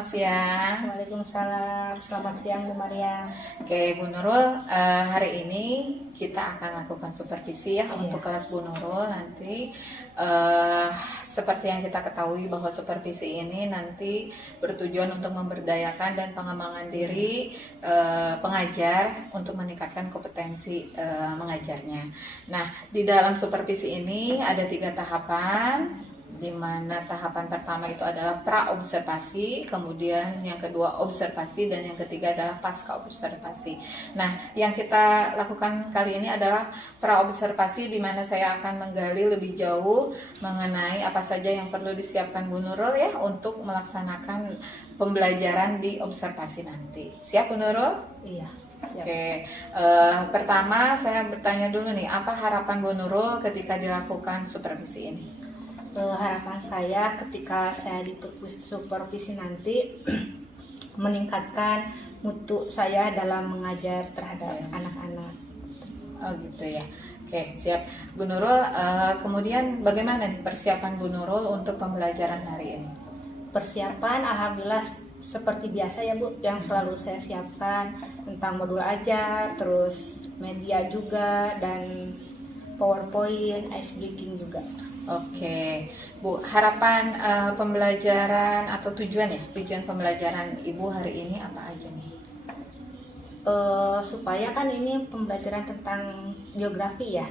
selamat siang. Waalaikumsalam, selamat siang Bu Maria. Oke, Bu Nurul, hari ini kita akan lakukan supervisi ya untuk kelas Bu Nurul nanti. Seperti yang kita ketahui bahwa supervisi ini nanti bertujuan untuk memberdayakan dan pengembangan diri pengajar untuk meningkatkan kompetensi mengajarnya. Nah, di dalam supervisi ini ada 3 tahapan. Di mana tahapan pertama itu adalah pra-observasi, kemudian yang kedua observasi, dan yang ketiga adalah pasca observasi. Nah, yang kita lakukan kali ini adalah pra-observasi, di mana saya akan menggali lebih jauh mengenai apa saja yang perlu disiapkan Bu Nurul ya untuk melaksanakan pembelajaran di observasi nanti. Siap Bu Nurul? Iya. Siap. Oke, pertama saya bertanya dulu nih, apa harapan Bu Nurul ketika dilakukan supervisi ini? Harapan saya ketika saya di supervisi nanti meningkatkan mutu saya dalam mengajar terhadap anak-anak. Oh gitu ya. Oke, siap Bu Nurul. Kemudian bagaimana nih persiapan Bu Nurul untuk pembelajaran hari ini? Persiapan alhamdulillah seperti biasa ya Bu, yang selalu saya siapkan tentang modul ajar, terus media juga, dan PowerPoint, ice breaking juga. Oke, Bu, harapan pembelajaran atau tujuan pembelajaran Ibu hari ini apa aja nih? Supaya kan ini pembelajaran tentang geografi ya,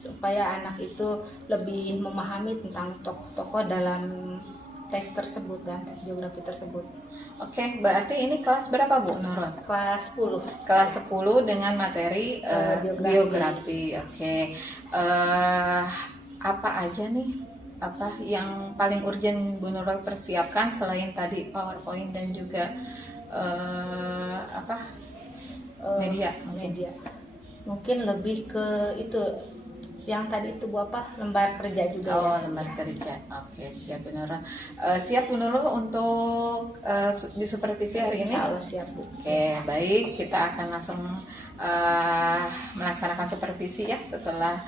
supaya anak itu lebih memahami tentang tokoh-tokoh dalam teks tersebut dan teks geografi tersebut. Oke, berarti ini kelas berapa Bu Nurul? Kelas 10. Kelas 10 dengan materi geografi. Oke. Apa aja nih yang paling urgent Bu Nurul persiapkan selain tadi PowerPoint dan juga media mungkin lebih ke itu yang tadi itu Bu lembar kerja juga. Lembar kerja. Oke, siap Bu Nurul. Siap Bu Nurul untuk di supervisi hari ini? Insya Allah siap Bu. Oke, baik, kita akan langsung melaksanakan supervisi ya setelah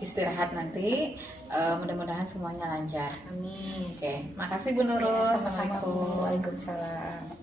istirahat nanti. Mudah-mudahan semuanya lancar. Amin. Oke, makasih Bu Nurul. Sama-sama. Assalamualaikum. Waalaikumsalam.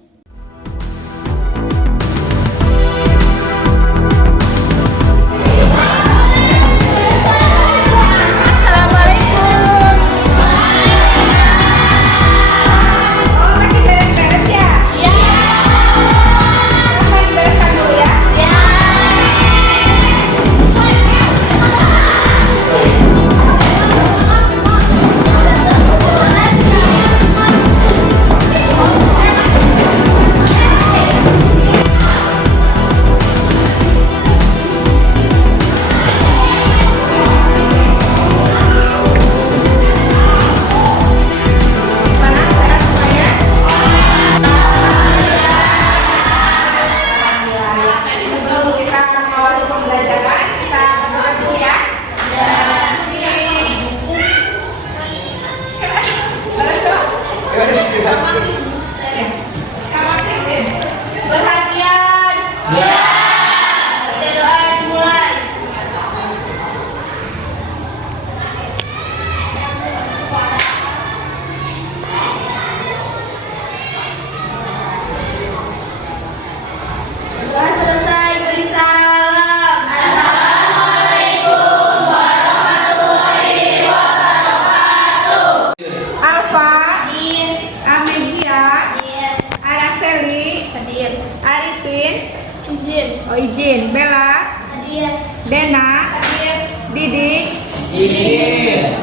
Izin. Bella, hadir. Dena, hadir. Didik, hadir.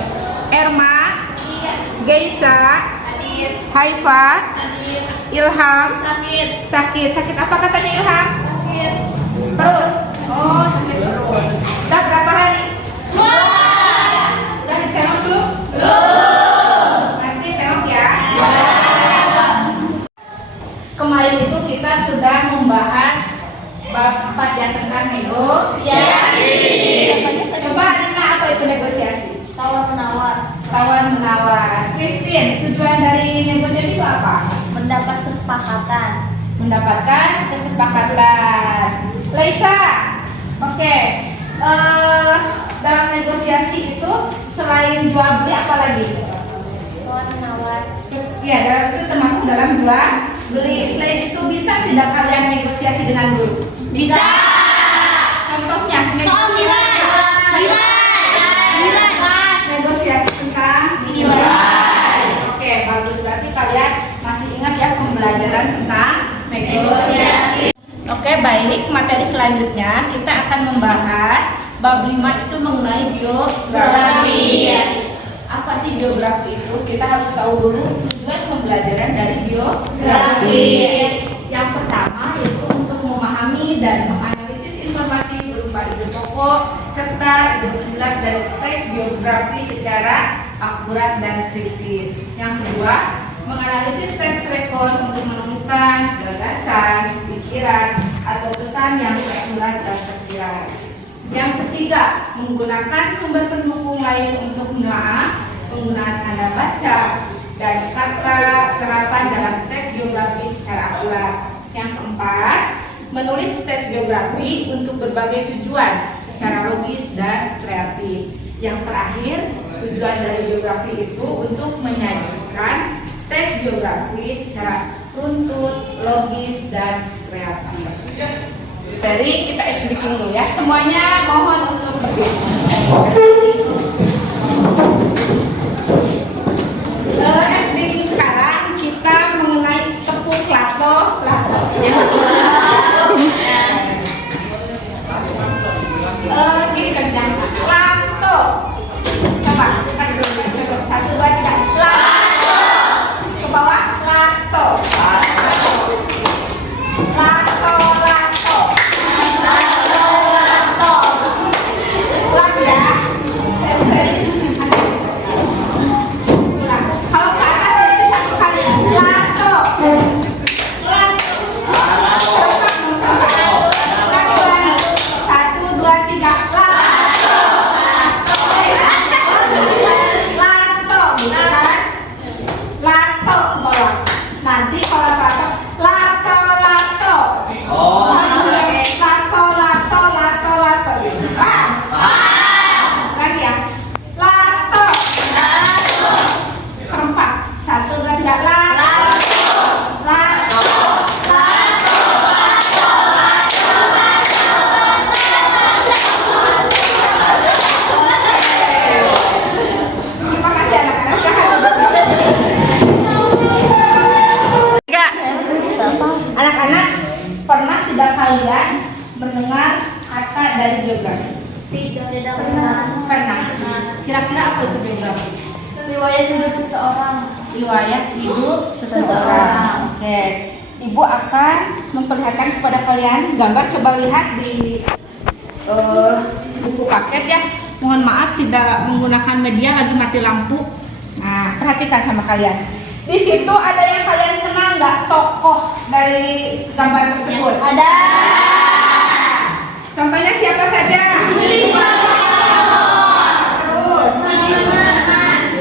Erma, hadir. Geisa, hadir. Haifa, hadir. Ilham, sakit apa katanya Ilham? Sakit perut. Oh, sakit perut. Sudah berapa hari? 2. Udah ditengok belum? Belum. Nanti tengok ya. Kemarin itu kita sudah membahas bab 4 yang tentang negosiasi. Coba Rina, apa itu negosiasi? Tawar-menawar. Christine, tujuan dari negosiasi itu apa? Mendapat kesepakatan. Laisa, oke. Dalam negosiasi itu selain jual beli apa lagi? Tawar-menawar. Ya, dalam itu termasuk dalam jual beli. Selain itu bisa tidak kalian negosiasi dengan guru? Bisa. Contohnya negosiasi tentang nilai. Oke, bagus, berarti kalian masih ingat ya pembelajaran tentang negosiasi. Oke, baik, materi selanjutnya kita akan membahas bab 5 itu mengenai biografi. Apa sih biografi itu? Kita harus tahu dulu tujuan pembelajaran dari biografi. Yang pertama yaitu untuk memahami dan menganalisis informasi berupa ide pokok serta ide penjelas dari teks biografi secara akurat dan kritis. Yang kedua, menganalisis teks rekon untuk menemukan gagasan, pikiran, atau pesan yang tersurat dan tersirat. Yang ketiga, menggunakan sumber pendukung lain untuk menelaah penggunaan tanda baca dan kata serapan dalam teks biografi secara akurat. Yang keempat, menulis teks biografi untuk berbagai tujuan secara logis dan kreatif. Yang terakhir, tujuan dari biografi itu untuk menyajikan teks biografi secara runtut, logis, dan kreatif. Jadi kita speaking dulu ya. Semuanya mohon untuk berdiri. Speaking sekarang kita mengenai tepung lato. Gini kan jangan lato. Coba kasih dulu. Coba 1, 2, 3. Lato. Ke bawah lato. Lato. Kalau ke atas berarti 1 kali. Lato. Anak-anak, pernah tidak kalian mendengar kata dari biografi? Tidak pernah. Pernah. Kira-kira apa itu biografi? Riwayat hidup seseorang. Riwayat hidup seseorang. Oke. Ibu akan memperlihatkan kepada kalian gambar. Coba lihat di buku paket ya. Mohon maaf tidak menggunakan media, lagi mati lampu. Nah, perhatikan sama kalian. Di situ ada yang kalian kenal nggak, tokoh dari gambar tersebut? Ada. Contohnya siapa saja? Sudirman. Terus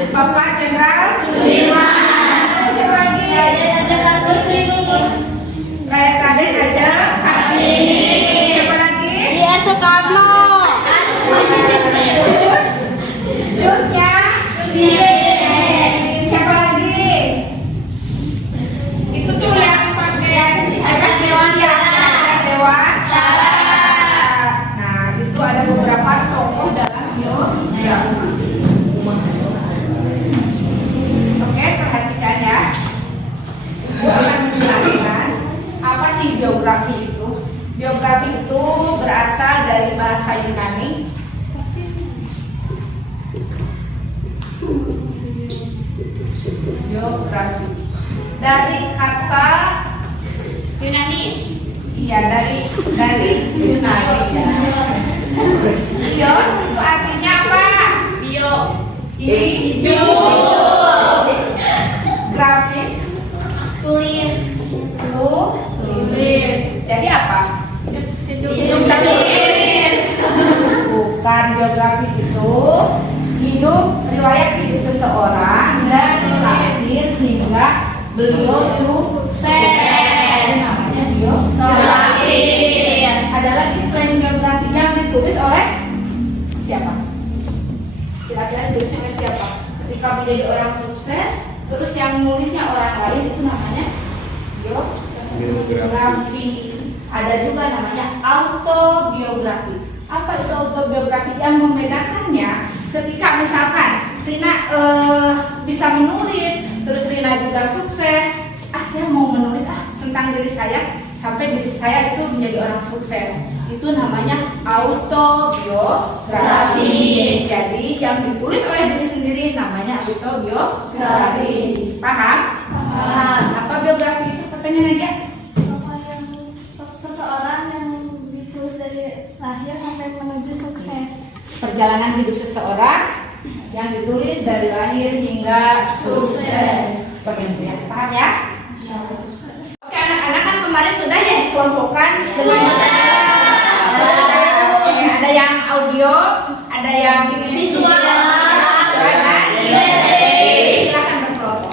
Bapak Jenderal Sudirman. Siapa lagi? Raden Kartini. Raden Aja Kartini. Siapa lagi? Dia Soekarno. Jutnya siapa lagi? Itu tuh yang pakaian Dewan Tara. Nah, itu ada beberapa tokoh dalam biografi. Oke, perhatikan ya. Ibu akan menjelaskan apa sih biografi itu. Biografi itu berasal dari bahasa Yunani. Biografi dari kata Yunani. iya dari Yunani ya. Bios itu artinya apa? Bio. Hidup. Grafis Tulis. tulis. Jadi apa? Hidup. Bukan, biografis itu hidup, riwayat hidup seseorang dari lahir hingga beliau sukses. Namanya biografi. Ada lagi selain biografi yang ditulis oleh siapa? Kira-kira ditulis oleh siapa? Ketika menjadi orang sukses, terus yang nulisnya orang lain itu namanya biografi. Ada juga namanya autobiografi. Apa itu autobiografi? Yang membedakannya ketika misalkan Rina bisa menulis, terus Rina juga sukses. Saya mau menulis tentang diri saya sampai diri saya itu menjadi orang sukses. Itu namanya autobiografi. Jadi yang ditulis oleh diri sendiri namanya autobiografi. Paham? Paham. Apa biografi itu katanya Nadia? Seseorang yang ditulis dari lahir sampai menuju sukses. Perjalanan hidup seseorang yang ditulis dari lahir hingga sukses. Seperti itu ya. Paham ya? Oke, anak-anak kan kemarin sudah ya dikelompokkan. Ada yang audio, ada yang visual, dan silakan berkelompok.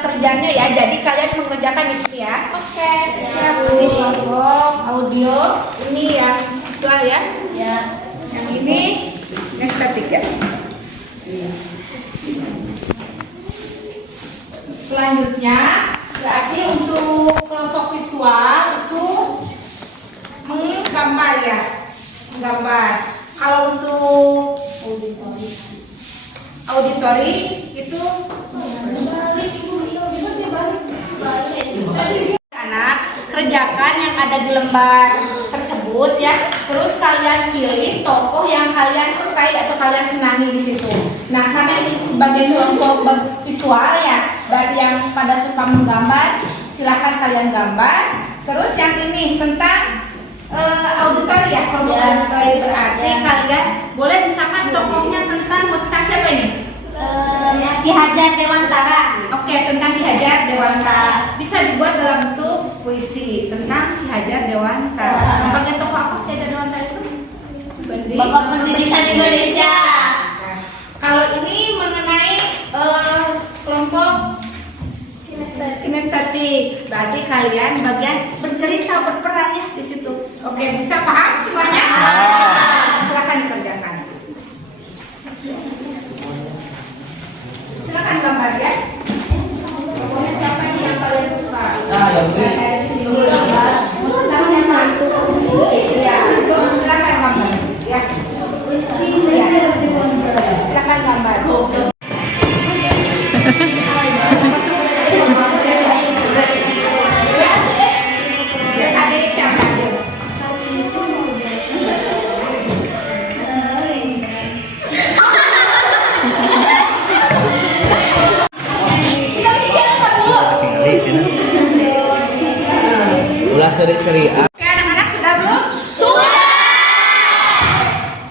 Kerjanya ya, jadi kalian mengerjakan itu ya. Oke, siap. Ini kelompok audio, ini yang visual ya. Ya. Yang ini estetik ya. Selanjutnya, berarti untuk kelompok visual itu menggambar ya, menggambar. Kalau untuk auditori itu anak kerjakan yang ada di lembar tersebut ya. Terus kalian pilih tokoh yang kalian sukai atau kalian senangi di situ. Nah, karena ini sebagai kelompok visual ya, berarti yang pada suka menggambar silahkan kalian gambar. Terus yang ini tentang auditori ya, kelompok auditori berarti kalian boleh misalkan tokohnya tentang siapa ini? Ki Hajar Dewantara. Oke, tentang Ki Hajar Dewantara. Bisa dibuat dalam bentuk puisi tentang Ki Hajar Dewantara. Sebagai tokoh apa Ki Hajar Dewantara itu? Bapak Pendidikan Indonesia. Nah, kalau ini mengenai kelompok kinestetik, berarti kalian bagian bercerita, berperan ya di situ. Oke, bisa paham semuanya? Silakan dikerjakan. Silakan gambar ya. Pokoknya siapa nih yang paling suka? Dari sini dulu gambar. Ya, itu silakan gambar ya. Silakan gambar. Ulah seri-seri. Oke, anak-anak sudah belum? Sudah.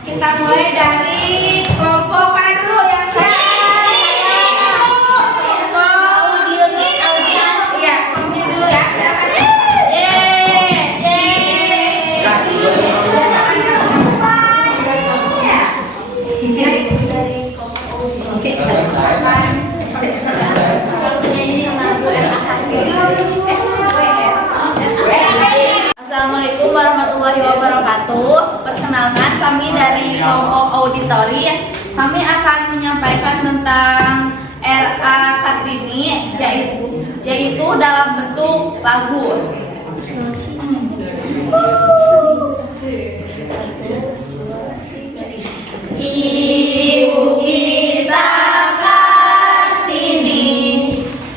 Kita mulai dari kelompok mana dulu yang Assalamualaikum warahmatullahi wabarakatuh. perkenalkan, kami dari kelompok auditori. Kami akan menyampaikan tentang RA Kartini, yaitu dalam bentuk lagu. Ibu kita Kartini,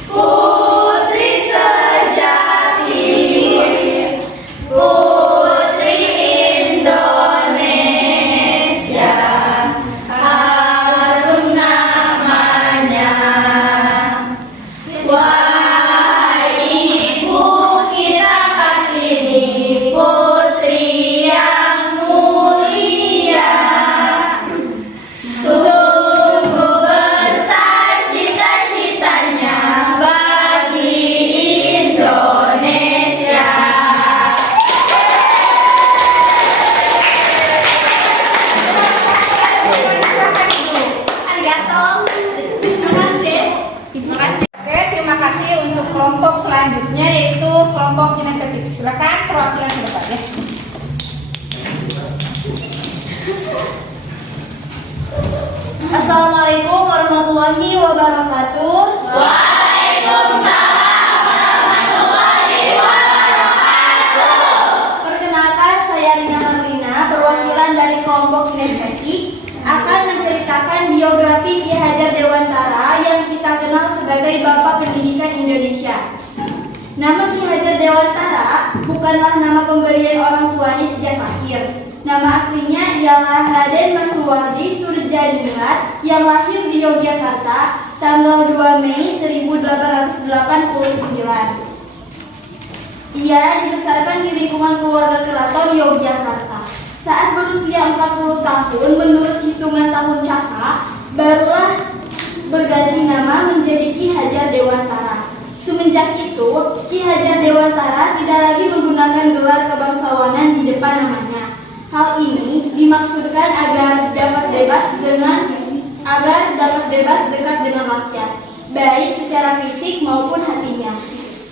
putri sejati, putri Indonesia, harum namanya. Wahai ibu kita Kartini, putri yang mulia, sungguh besar cita-citanya bagi Indonesia. Arigato. Terima kasih. Oke, terima kasih untuk kelompok selanjutnya yaitu kelompok kinestetik. Silakan perwakilan ke depan ya. Assalamualaikum warahmatullahi wabarakatuh. Waalaikumsalam warahmatullahi wabarakatuh. Perkenalkan, saya Rina Marlina, perwakilan dari kelompok kinestetik, akan menceritakan biografi Ki Hajar Dewantara yang kita kenal sebagai Bapak Pendidikan Indonesia. Nama Ki Hajar Dewantara bukanlah nama pemberian orang tuanya sejak lahir. Nama aslinya ialah Raden Masruwardi Surjaningrat yang lahir di Yogyakarta tanggal 2 Mei 1889. Ia dibesarkan di lingkungan keluarga keraton Yogyakarta. Saat berusia 40 tahun menurut hitungan tahun Caka, barulah berganti nama menjadi Ki Hajar Dewantara. Semenjak itu, Ki Hajar Dewantara tidak lagi menggunakan gelar kebangsawanan di depan namanya. Hal ini dimaksudkan agar dapat bebas dekat dengan rakyat, baik secara fisik maupun hatinya.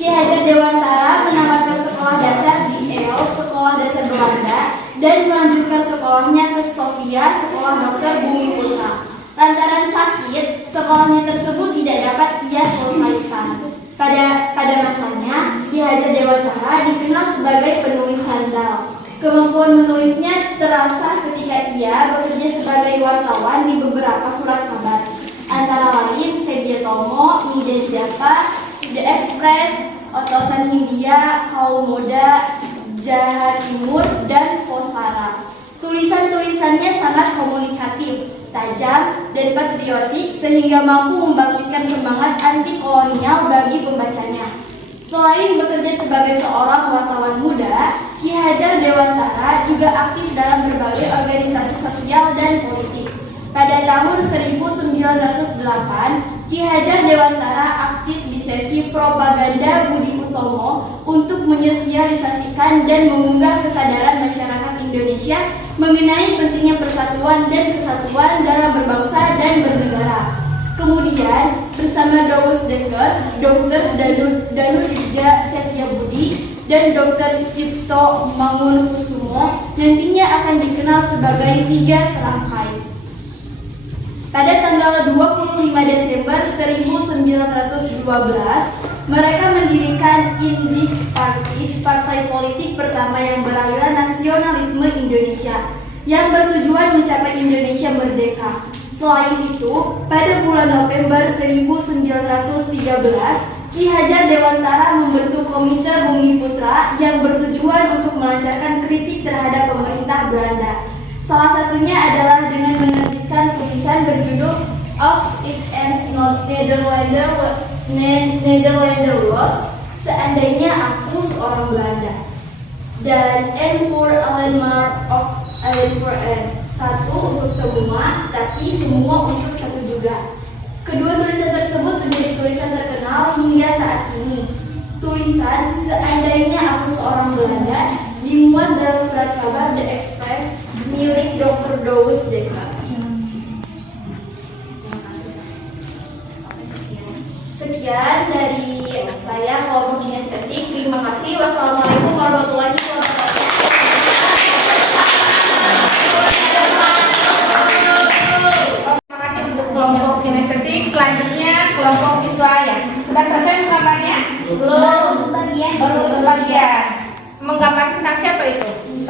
Ki Hajar Dewantara menamatkan sekolah dasar di EL, Sekolah Dasar Belanda, dan melanjutkan sekolahnya ke Sofia, Sekolah Dokter Bumi Putra. Lantaran sakit, sekolahnya tersebut tidak dapat ia selesaikan. Pada masanya, Ki Hajar Dewantara dikenal sebagai penulis handal. Kemampuan menulisnya terasa ketika ia bekerja sebagai wartawan di beberapa surat kabar, antara lain Sedyatomo, Medan Java, The Express, Otosan Hindia, Kaum Muda, Jawa Timur, dan Posara. Tulisan-tulisannya sangat komunikatif, tajam, dan patriotik sehingga mampu membangkitkan semangat anti kolonial bagi pembacanya. Selain bekerja sebagai seorang wartawan muda, Ki Hajar Dewantara juga aktif dalam berbagai organisasi sosial dan politik. Pada tahun 1908, Ki Hajar Dewantara aktif di sesi propaganda Budi Utomo untuk menyosialisasikan dan mengunggah kesadaran masyarakat Indonesia mengenai pentingnya persatuan dan kesatuan dalam berbangsa dan bernegara. Kemudian, bersama Dawes Dekker, Dr. Danudja Setiabudi, dan Dr. Cipto Mangunkusumo nantinya akan dikenal sebagai tiga serangkai. Pada tanggal 25 Desember 1912, mereka mendirikan Indis Party, partai politik pertama yang beraliran nasionalisme Indonesia, yang bertujuan mencapai Indonesia merdeka. Selain itu, pada bulan November 1913, Ki Hajar Dewantara membentuk Komite Bumi Putra yang bertujuan untuk melancarkan kritik terhadap pemerintah Belanda. Salah satunya adalah dengan menerbitkan tulisan berjudul Als it ends not Nederlander was, seandainya aku seorang Belanda, dan N for Allemaal of Allen for N, satu untuk semua, tapi semua untuk satu juga. Kedua tulisan tersebut menjadi tulisan terkenal hingga saat ini. Tulisan seandainya aku seorang Belanda dimuat dalam surat kabar The Express milik Dr. Dawes Dekker. Sekian dari saya, kelompok kinestetik. Terima kasih. Wassalamualaikum warahmatullahi wabarakatuh.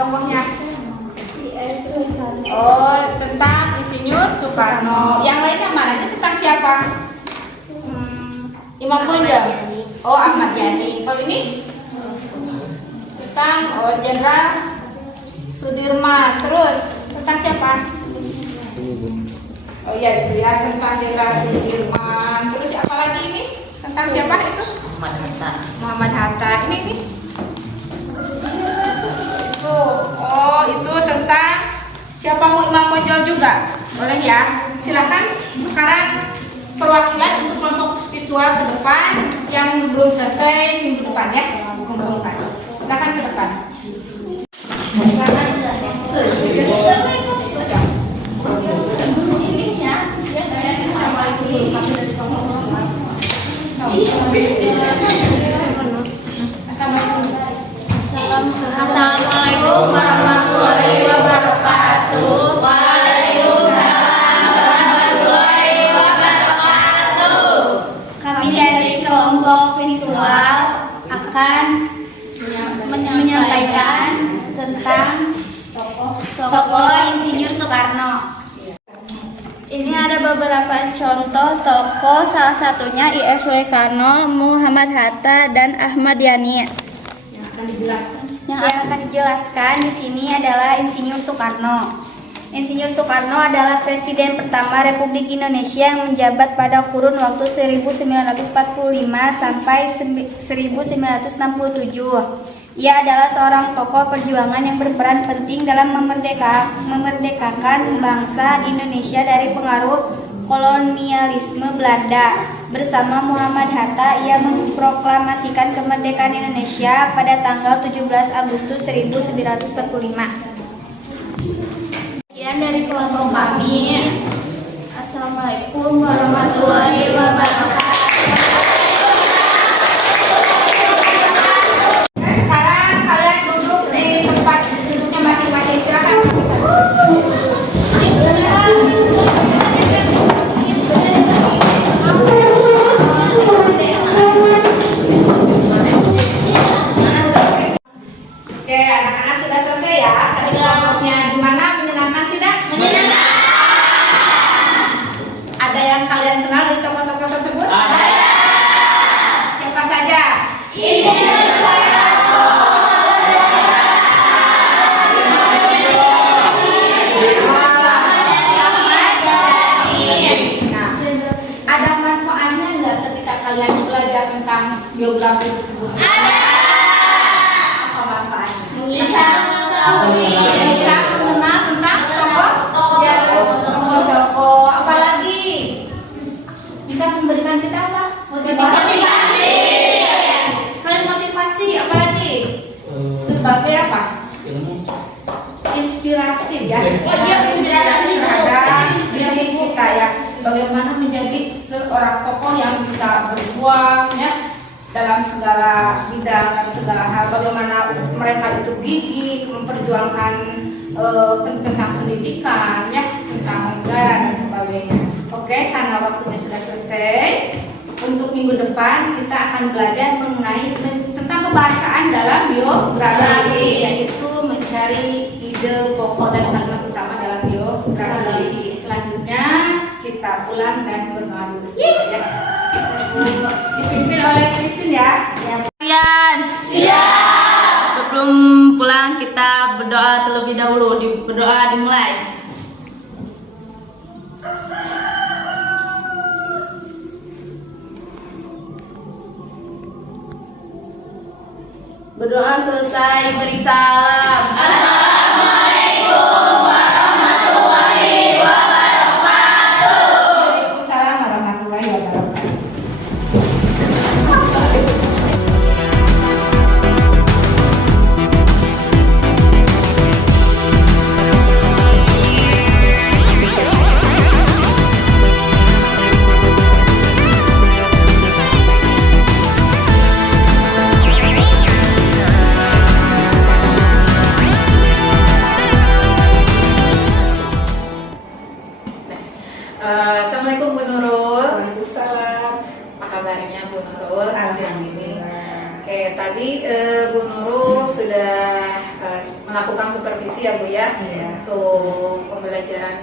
tokohnya? ISW Karno. Oh, tentang Insinyur Soekarno. Yang lainnya mana? Itu tentang siapa? Imam Bonjol. Oh, Ahmad Yani. Kalau ini tentang Jenderal Sudirman. Terus tentang siapa? Oh iya itu ya, tentang Jenderal Sudirman. Terus apa lagi ini? Tentang siapa itu? Muhammad Hatta. Ini. Oh, itu tentang siapa Imam Bonjol juga. Boleh ya? Silakan sekarang perwakilan untuk kelompok visual ke depan yang belum selesai minggu depan ya, kumpulkan. Silakan ke depan. Assalamualaikum warahmatullahi wabarakatuh. Waalaikumsalam warahmatullahi wabarakatuh. Kami dari kelompok visual akan menyampaikan tentang tokoh Insinyur Soekarno. Ini ada beberapa contoh tokoh, salah satunya ISW Karno, Muhammad Hatta, dan Ahmad Yani. Yang akan dijelaskan di sini adalah Insinyur Soekarno. Insinyur Soekarno adalah Presiden pertama Republik Indonesia yang menjabat pada kurun waktu 1945 sampai 1967. Ia adalah seorang tokoh perjuangan yang berperan penting dalam memerdekakan bangsa Indonesia dari pengaruh kolonialisme Belanda. Bersama Muhammad Hatta, ia memproklamasikan kemerdekaan Indonesia pada tanggal 17 Agustus 1945. Sekian dari kelompok kami. Assalamualaikum warahmatullahi wabarakatuh. Sekarang kalian duduk di tempat duduknya masing-masing. Silakan. Oke, anak-anak sudah selesai ya. Tadi kelompoknya gimana? Menyenangkan tidak? Menyenangkan. Ada yang kalian kenal di tokoh-tokoh tersebut? Ada. Siapa saja? Nah, ada manfaatnya nggak ketika kalian belajar tentang biografi tersebut? Apa manfaatnya? Bisa mengenal tentang tokoh. Apalagi bisa memberikan kita apa? Motivasi. Selain motivasi, apalagi? Sebagai apa? Inspirasi ya. Inspirasi terhadap diri kita ya. Bagaimana menjadi seorang tokoh yang bisa berjuang ya dalam segala bidang dan segala hal. Bagaimana mereka itu gigih memperjuangkan tentang pendidikan ya, tentang negara dan sebagainya. Oke, karena waktunya sudah selesai. Untuk minggu depan kita akan belajar mengenai tentang kebahasaan dalam biografi, yaitu mencari ide pokok dan kalimat utama dalam biografi. Selanjutnya kita pulang dan berdoa dulu ya. Dipimpin oleh Christine ya. Kalian siap. Sebelum pulang kita berdoa terlebih dahulu. Berdoa dimulai. Berdoa selesai, beri salam. Assalamualaikum warahmatullahi wabarakatuh. Waalaikumsalam warahmatullahi wabarakatuh. Assalamualaikum Bu Nurul. Waalaikumsalam. Apa kabarnya Bu Nurul siang ini? Oke, tadi Bu Nurul sudah melakukan evaluasi ya Bu ya Iya. untuk pembelajaran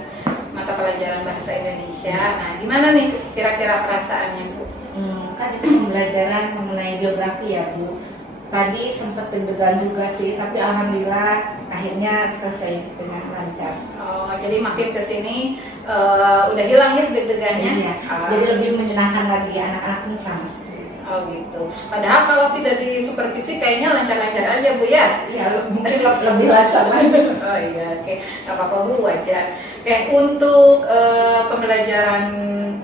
mata pelajaran bahasa Indonesia. Nah, gimana nih kira-kira perasaannya Bu? Kan itu pembelajaran mengenai biografi ya Bu. Tadi sempat deg-degan juga sih, tapi alhamdulillah akhirnya selesai dengan lancar. Oh, jadi makin kesini udah hilang ya deg-degannya? Iya. Jadi lebih menyenangkan lagi anak-anak ini sama. Oh gitu. Padahal kalau tidak disupervisi kayaknya lancar-lancar aja Bu ya? Iya, mungkin lebih lancar lagi. Oh iya, oke. Gak apa-apa Bu, wajar. Oke, untuk pembelajaran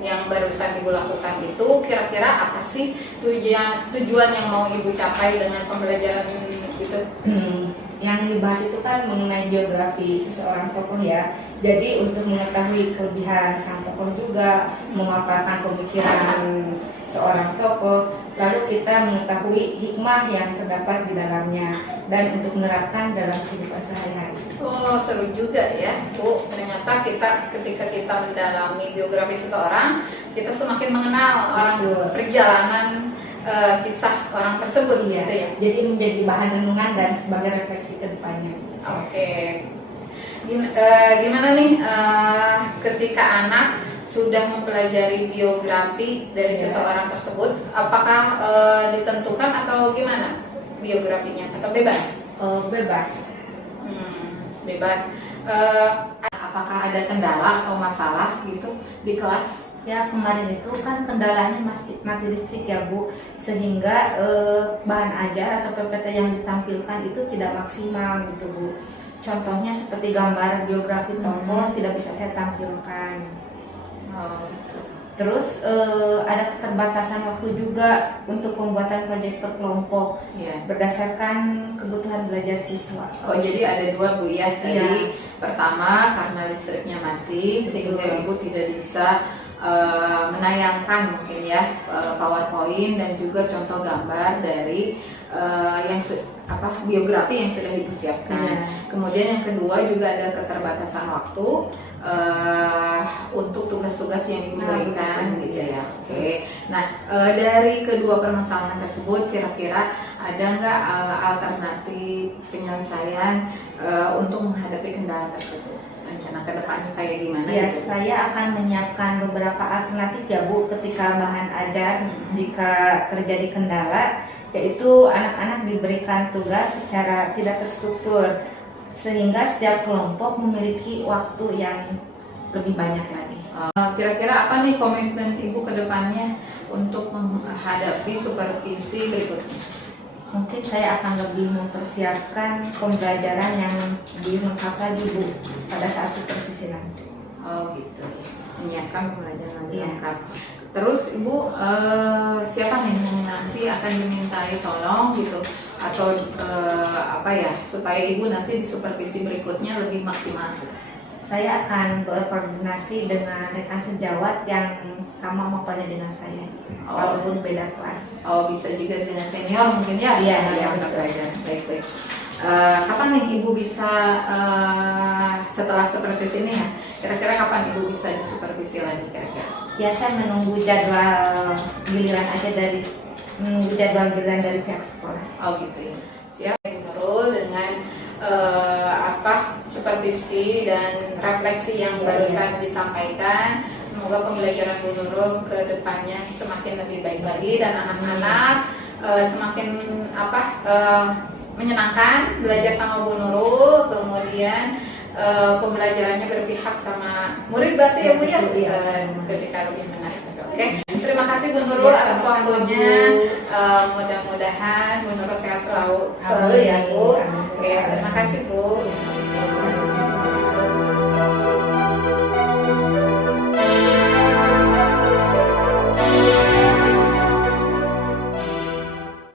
yang barusan Ibu lakukan itu, kira-kira apa sih tujuan yang mau Ibu capai dengan pembelajaran itu? Yang dibahas itu kan mengenai biografi seseorang tokoh ya. Jadi untuk mengetahui kelebihan sang tokoh juga, memaparkan pemikiran seorang tokoh, lalu kita mengetahui hikmah yang terdapat di dalamnya dan untuk menerapkan dalam kehidupan sehari-hari. Oh, seru juga ya Bu. Ternyata ketika kita mendalami biografi seseorang, kita semakin mengenal orang Betul. perjalanan kisah orang tersebut gitu ya. Jadi menjadi bahan renungan dan sebagai refleksi ke depannya. Oke. Gimana nih ketika anak sudah mempelajari biografi dari Iya. seseorang tersebut, apakah ditentukan atau gimana biografinya atau bebas? Bebas. Bebas. Apakah ada kendala atau masalah gitu di kelas? Ya kemarin itu kan kendalanya masih mati listrik ya Bu, sehingga bahan ajar atau PPT yang ditampilkan itu tidak maksimal gitu Bu. Contohnya seperti gambar biografi tokoh tidak bisa saya tampilkan. Oh, gitu. Terus ada keterbatasan waktu juga untuk pembuatan proyek per kelompok Iya. berdasarkan kebutuhan belajar siswa. Oh, jadi ada dua Bu ya. Tadi Iya. pertama karena listriknya mati sehingga Ibu tidak bisa menayangkan mungkin ya PowerPoint dan juga contoh gambar dari biografi yang sudah Ibu siapkan. Iya. Kemudian yang kedua juga ada keterbatasan waktu untuk tugas-tugas yang Ibu berikan gitu ya. Oke. Nah, dari kedua permasalahan tersebut kira-kira ada nggak alternatif penyelesaian untuk menghadapi kendala tersebut? Rencana ke depannya kayak gimana Ya, gitu? saya akan menyiapkan beberapa alternatif ya Bu ketika bahan ajar jika terjadi kendala, yaitu anak-anak diberikan tugas secara tidak terstruktur sehingga setiap kelompok memiliki waktu yang lebih banyak lagi. Kira-kira apa nih komitmen Ibu ke depannya untuk menghadapi supervisi berikutnya? Mungkin saya akan lebih mempersiapkan pembelajaran yang lebih lengkap lagi Bu pada saat supervisi nanti. Oh gitu, menyiapkan pembelajaran lebih Iya. lengkap. Terus Ibu siapa nih yang nanti akan dimintai tolong gitu atau supaya Ibu nanti di supervisi berikutnya lebih maksimal? Saya akan berkoordinasi dengan rekan sejawat yang sama mapelnya dengan saya, Oh. walaupun beda kelas. Oh, bisa juga dengan senior mungkin ya? Iya, Nah, iya, mata betul. pelajaran. Baik-baik. Kapan nih Ibu bisa setelah supervisi ini ya? Kira-kira kapan Ibu bisa disupervisi lagi kira-kira? Ya, saya menunggu jadwal giliran dari pihak sekolah. Oh gitu ya. Siap Ibu Nurul dengan supervisi dan refleksi yang barusan disampaikan. Semoga pembelajaran Bu Nurul ke depannya semakin lebih baik lagi dan anak-anak semakin menyenangkan belajar sama Bu Nurul, kemudian pembelajarannya berpihak sama murid berarti ya Bu ya, ketika lebih menarik. Oke, terima kasih Bu Nurul atas waktunya. Mudah-mudahan Bu Nurul sehat selalu ya Bu. Oke, terima kasih Bu.